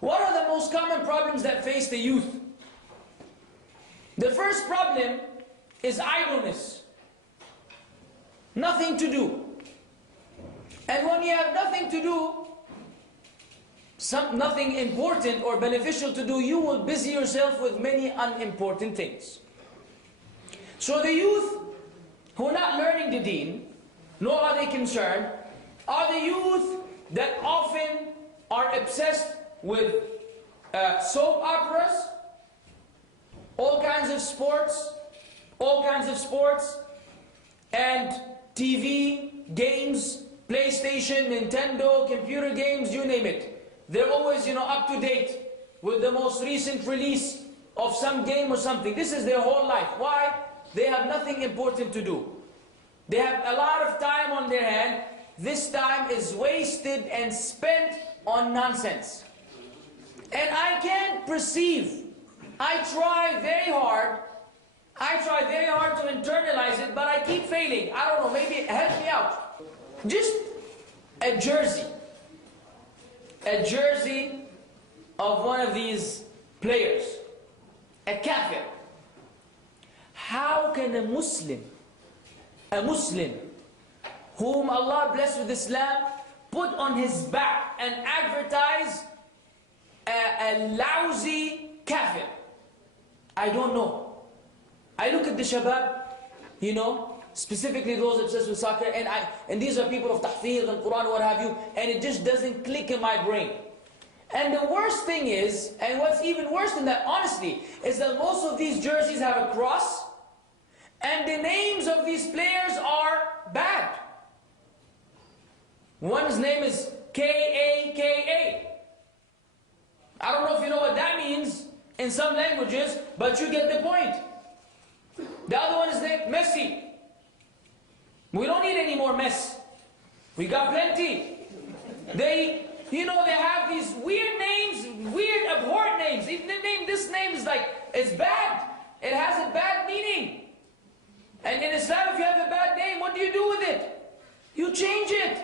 What are the most common problems that face the youth? The first problem is idleness. Nothing to do. And when you have nothing to do, nothing important or beneficial to do, you will busy yourself with many unimportant things. So the youth who are not learning the deen, nor are they concerned, are the youth that often are obsessed with soap operas, all kinds of sports, and TV, games, PlayStation, Nintendo, computer games, you name it. They're always, up to date with the most recent release of some game or something. This is their whole life. Why? They have nothing important to do. They have a lot of time on their hand. This time is wasted and spent on nonsense. And I can't perceive. I try very hard to internalize it, but I keep failing. I don't know, maybe help me out. Just a jersey of one of these players, a kafir. How can a Muslim whom Allah blessed with Islam, put on his back and advertise a lousy kafir? I don't know. I look at the shabab, specifically those obsessed with soccer, and these are people of tahfidh and Quran, what have you, and it just doesn't click in my brain. And the worst thing is, and what's even worse than that, honestly, is that most of these jerseys have a cross, and the names of these players are bad. One's name is K-A-K-A. I don't know if you know what that means in some languages, but you get the point. The other one is named Messi. We don't need any more mess. We got plenty. They have these weird names, weird, abhorrent names. Even this name is like, it's bad. It has a bad meaning. And in Islam, if you have a bad name, what do you do with it? You change it.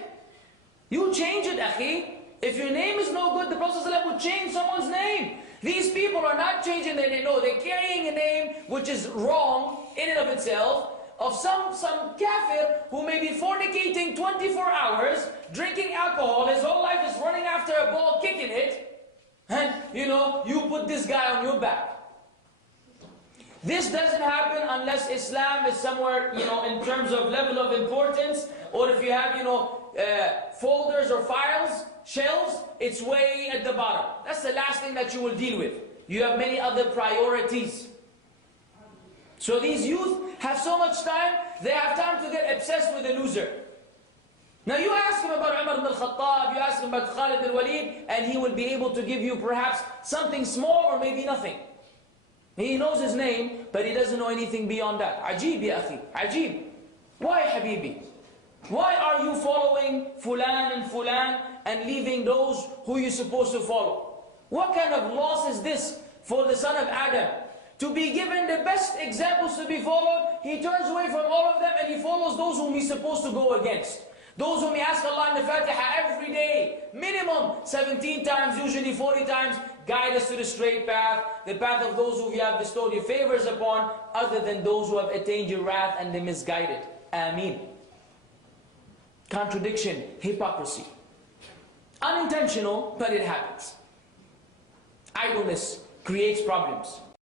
You change it, akhi. If your name is no good, the Prophet ﷺ would change someone's name. These people are not changing their name. No, they're carrying a name which is wrong in and of itself, of some kafir who may be fornicating 24 hours, drinking alcohol, his whole life is running after a ball, kicking it, and you put this guy on your back. This doesn't happen unless Islam is somewhere, in terms of level of importance, or if you have, folders or files, shelves, it's way at the bottom. That's the last thing that you will deal with. You have many other priorities. So these youth have so much time, they have time to get obsessed with a loser. Now you ask him about Umar ibn al-Khattab, you ask him about Khalid ibn Walid, and he will be able to give you perhaps something small or maybe nothing. He knows his name, but he doesn't know anything beyond that. Ajib ya akhi, ajib. Why habibi? Why are you following fulan and leaving those who you're supposed to follow? What kind of loss is this for the son of Adam? To be given the best examples to be followed, he turns away from all of them and he follows those whom he's supposed to go against. Those whom he asks Allah in the Fatiha every day, minimum 17 times, usually 40 times, guide us to the straight path, the path of those who you have bestowed your favors upon, other than those who have attained your wrath and the misguided. Ameen. Contradiction, hypocrisy. Unintentional, but it happens. Idleness creates problems.